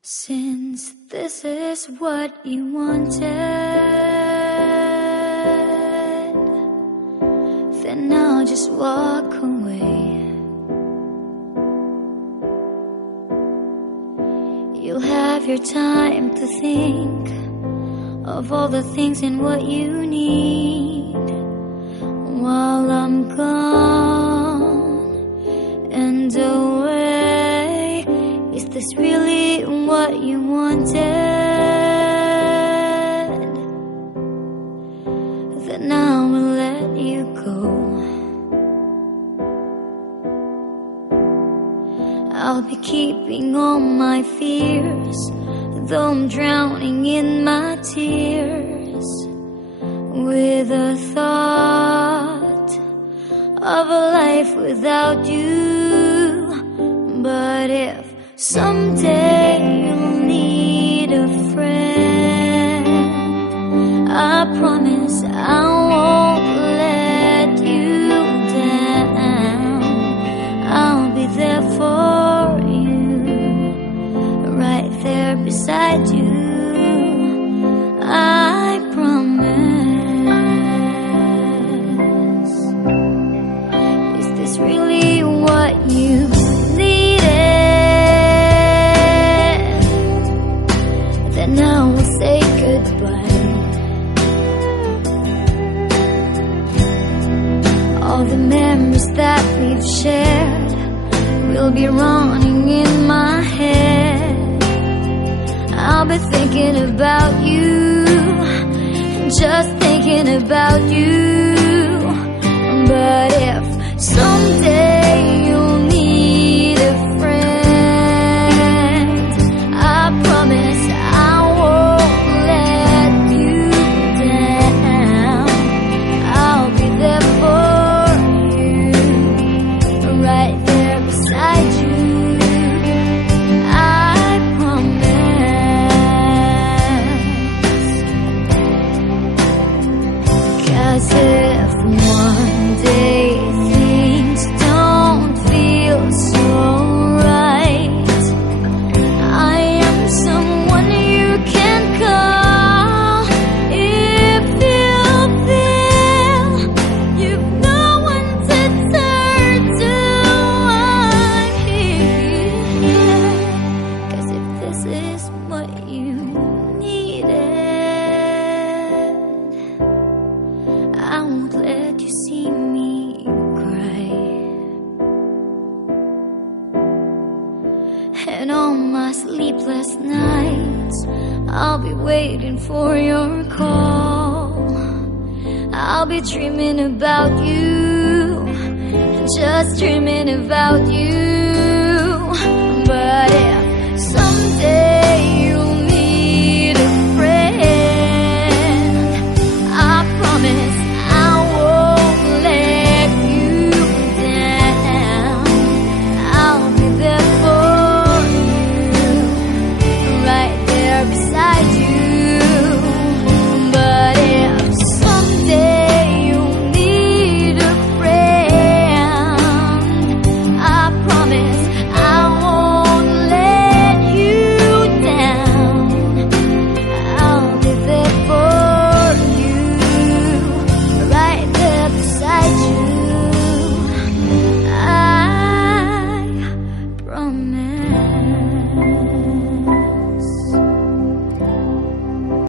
Since this is what you wanted, then I'll just walk away. You'll have your time to think of all the things and what you need while I'm gone and away. Is this really what you wanted? Then I will let you go. I'll be keeping all my fears, though I'm drowning in my tears, with the thought of a life without you. But if someday you'll need a friend, I promise I won't let you down. I'll be there for you, right there beside you, I promise. Is this really what you now we'll say goodbye. All the memories that we've shared will be running in my head. I'll be thinking about you, just thinking about you. But if someday you'll need a friend, I promise as if one day things don't feel so right, I am someone you can call if you feel you've no one to turn to. I'm here, 'cause if this is what you needed, I won't let you see me cry. And on my sleepless nights, I'll be waiting for your call. I'll be dreaming about you, just dreaming about you. But